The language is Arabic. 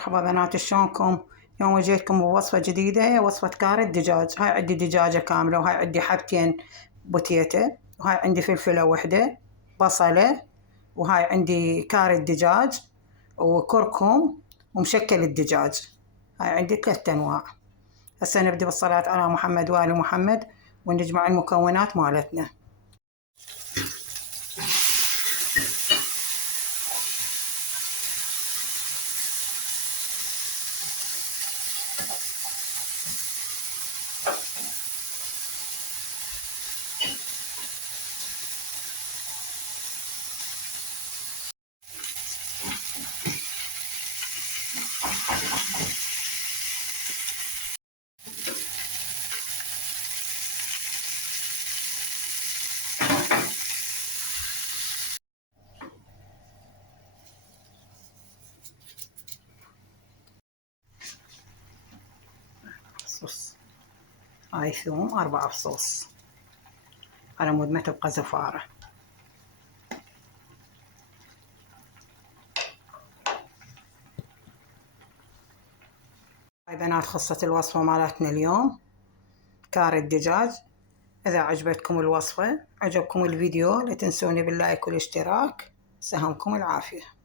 مرحبا بنات، شلونكم؟ اليوم جيتكم بوصفة جديدة، وصفة كاري الدجاج. هاي عندي دجاجة كاملة، وهاي عندي حبتين بوتيتة، وهاي عندي فلفلة وحدة، بصلة، وهاي عندي كاري الدجاج وكركم ومشكل الدجاج. هاي عندي 3 أنواع. هسه نبدي بالصلاة على محمد وآل محمد ونجمع المكونات مالتنا. فصوص، هاي ثوم 4 فصوص على مود ما تبقى زفارة. هاي بنات خلصة الوصفة مالتنا اليوم، كاري الدجاج. إذا عجبتكم الوصفة، عجبكم الفيديو، لا تنسوني باللايك والاشتراك. سهمكم العافية.